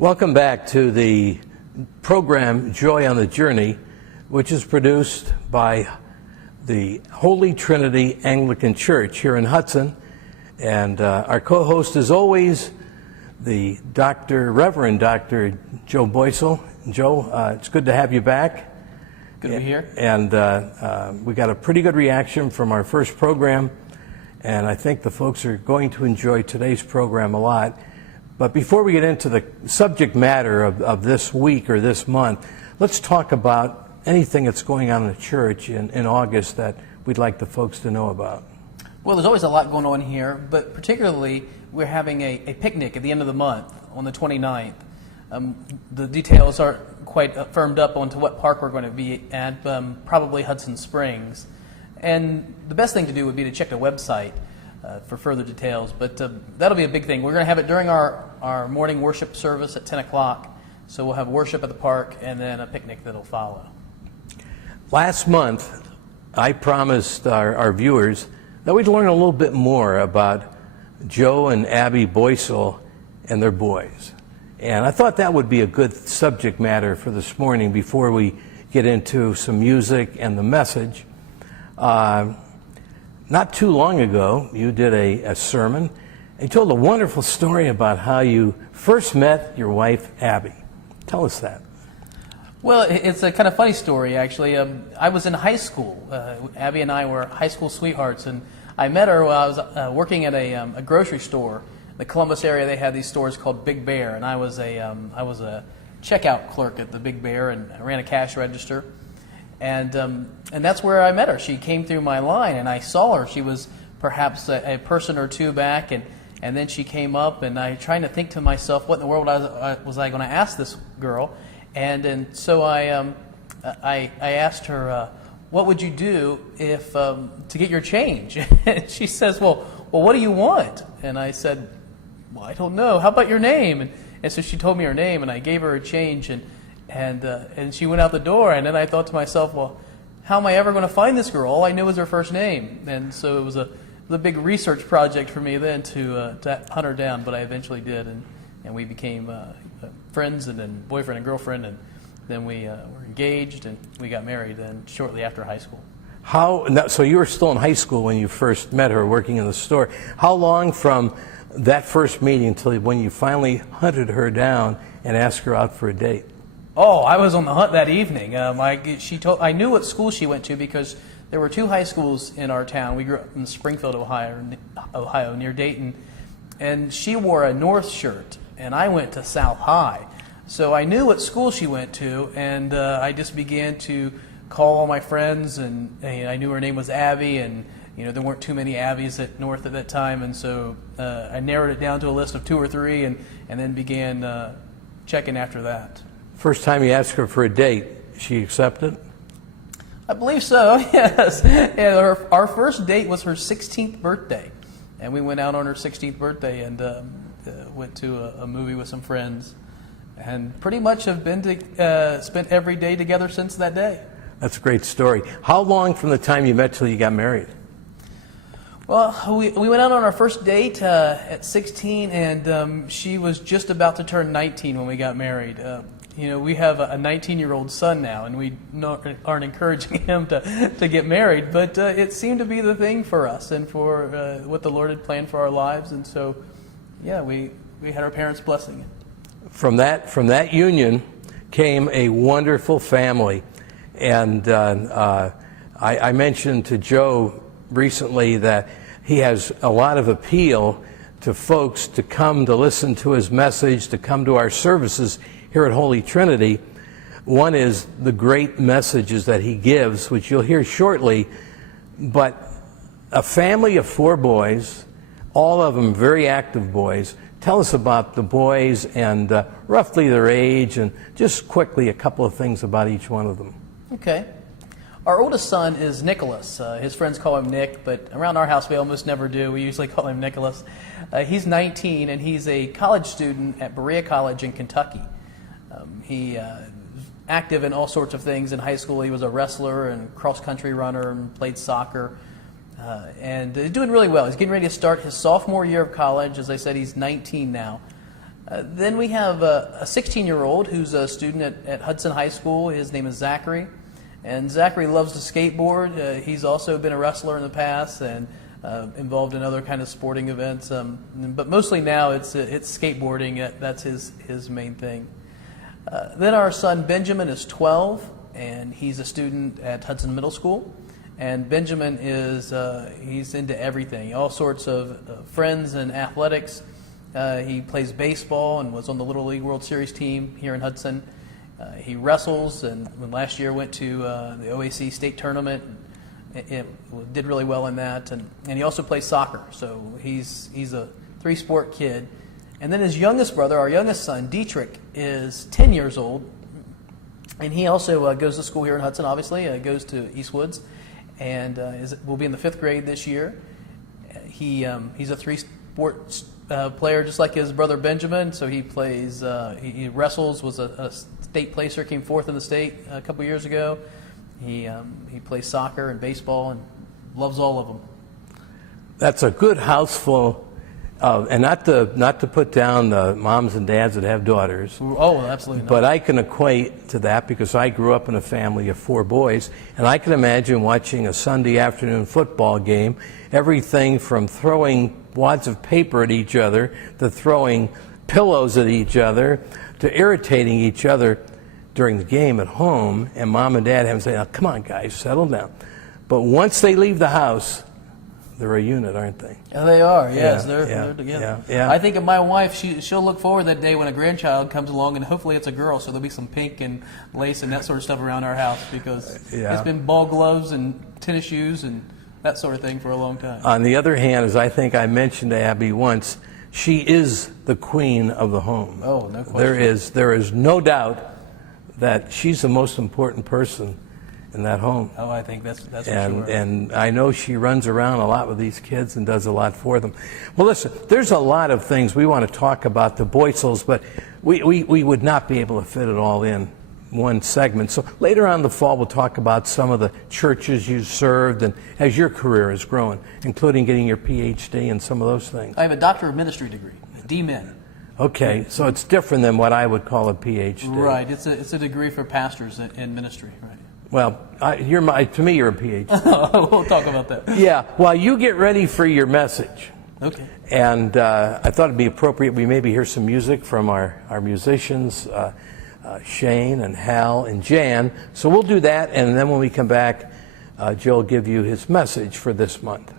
Welcome back to the program Joy on the Journey, which is produced by the Holy Trinity Anglican Church here in Hudson. And our co-host, as always, the Reverend Dr. Joe Boycel. Joe, it's good to have you back. Good to be here. And we got a pretty good reaction from our first program, and I think the folks are going to enjoy today's program a lot. But before we get into the subject matter of this week or this month, let's talk about anything that's going on in the church in August that we'd like the folks to know about. Well, there's always a lot going on here, but particularly we're having a picnic at the end of the month on the 29th. The details aren't quite firmed up onto what park we're going to be at, probably Hudson Springs. And the best thing to do would be to check the website for further details, but that'll be a big thing. We're going to have it during our morning worship service at 10 o'clock, so we'll have worship at the park and then a picnic that'll follow. Last month, I promised our viewers that we'd learn a little bit more about Joe and Abby Boycel and their boys. And I thought that would be a good subject matter for this morning before we get into some music and the message. Not too long ago, you did a sermon. You told a wonderful story about how you first met your wife, Abby. Tell us that. Well, it's a kind of funny story, actually. I was in high school. Abby and I were high school sweethearts, and I met her while I was working at a grocery store. In the Columbus area, they had these stores called Big Bear, and I was a checkout clerk at the Big Bear, and I ran a cash register. And that's where I met her. She came through my line, and I saw her. She was perhaps a person or two back, and then she came up, and I trying to think to myself, what in the world was I going to ask this girl? And so I asked her, what would you do if to get your change? And she says, well, what do you want? And I said, well, I don't know. How about your name? And so she told me her name, and I gave her a change, and she went out the door, and then I thought to myself, well, how am I ever going to find this girl? All I knew was her first name, and so it was a big research project for me then to hunt her down, but I eventually did, and we became friends, and then boyfriend and girlfriend, and then we were engaged, and we got married, and shortly after high school. So you were still in high school when you first met her, working in the store. How long from that first meeting until when you finally hunted her down and asked her out for a date? Oh, I was on the hunt that evening. I knew what school she went to because there were two high schools in our town. We grew up in Springfield, Ohio, near Dayton, and she wore a North shirt, and I went to South High. So I knew what school she went to, and I just began to call all my friends, and I knew her name was Abby, and there weren't too many Abbies at North at that time, and so I narrowed it down to a list of 2 or 3, and then began checking after that. First time you asked her for a date, she accepted? I believe so, yes. And our first date was her 16th birthday, and we went out on her 16th birthday and went to a movie with some friends, and pretty much have been spent every day together since that day. That's a great story. How long from the time you met till you got married? Well, we went out on our first date at 16, and she was just about to turn 19 when we got married. We have a 19-year-old son now, and we aren't encouraging him to get married, but it seemed to be the thing for us and for what the Lord had planned for our lives, and so, yeah, we had our parents' blessing. From that union came a wonderful family, and I mentioned to Joe recently that he has a lot of appeal to folks to come to listen to his message, to come to our services here at Holy Trinity. One is the great messages that he gives, which you'll hear shortly, but a family of 4 boys, all of them very active boys. Tell us about the boys and roughly their age, and just quickly a couple of things about each one of them. Okay. Our oldest son is Nicholas. His friends call him Nick, but around our house we almost never do. We usually call him Nicholas. He's 19, and he's a college student at Berea College in Kentucky. He active in all sorts of things in high school. He was a wrestler and cross-country runner and played soccer. And he's doing really well. He's getting ready to start his sophomore year of college. As I said, he's 19 now. Then we have a 16-year-old who's a student at Hudson High School. His name is Zachary. And Zachary loves to skateboard. He's also been a wrestler in the past and involved in other kind of sporting events. But mostly now it's skateboarding. That's his main thing. Then our son Benjamin is 12, and he's a student at Hudson Middle School. And Benjamin he's into everything, all sorts of friends and athletics. He plays baseball and was on the Little League World Series team here in Hudson. He wrestles, and last year went to the OAC state tournament. It did really well in that, and he also plays soccer. So he's a three-sport kid. And then his youngest brother, our youngest son, Dietrich, is 10 years old, and he also goes to school here in Hudson. Obviously, goes to Eastwoods, and will be in the 5th grade this year. He's a three-sport player, just like his brother Benjamin. So he plays, he wrestles, was a state placer, came 4th in the state a couple years ago. He plays soccer and baseball and loves all of them. That's a good house full, and not to put down the moms and dads that have daughters. Oh, absolutely not. But I can equate to that because I grew up in a family of 4 boys, and I can imagine watching a Sunday afternoon football game, everything from throwing wads of paper at each other to throwing pillows at each other to irritating each other during the game at home, and mom and dad having to say, "Now, come on, guys, settle down." But once they leave the house, they're a unit, aren't they? Yeah, they are. Yes, Yeah, they're together. yeah. I think of my wife. She'll look forward to that day when a grandchild comes along, and hopefully it's a girl, so there'll be some pink and lace and that sort of stuff around our house, because it's been ball gloves and tennis shoes and that sort of thing for a long time. On the other hand, as I think I mentioned to Abby once, she is the queen of the home. Oh, no question. There is no doubt that she's the most important person in that home. Oh, I think that's for sure. And I know she runs around a lot with these kids and does a lot for them. Well, listen, there's a lot of things we want to talk about the Boycels, but we would not be able to fit it all in one segment. So later on in the fall, we'll talk about some of the churches you served and as your career has grown, including getting your PhD and some of those things. I have a Doctor of Ministry degree, a D-Min. Okay, so it's different than what I would call a PhD. Right, it's a degree for pastors in ministry, right? Well, to me, you're a PhD. We'll talk about that. Yeah, well, you get ready for your message. Okay. And I thought it'd be appropriate we maybe hear some music from our musicians, Shane and Hal and Jan. So we'll do that, and then when we come back, Joe will give you his message for this month.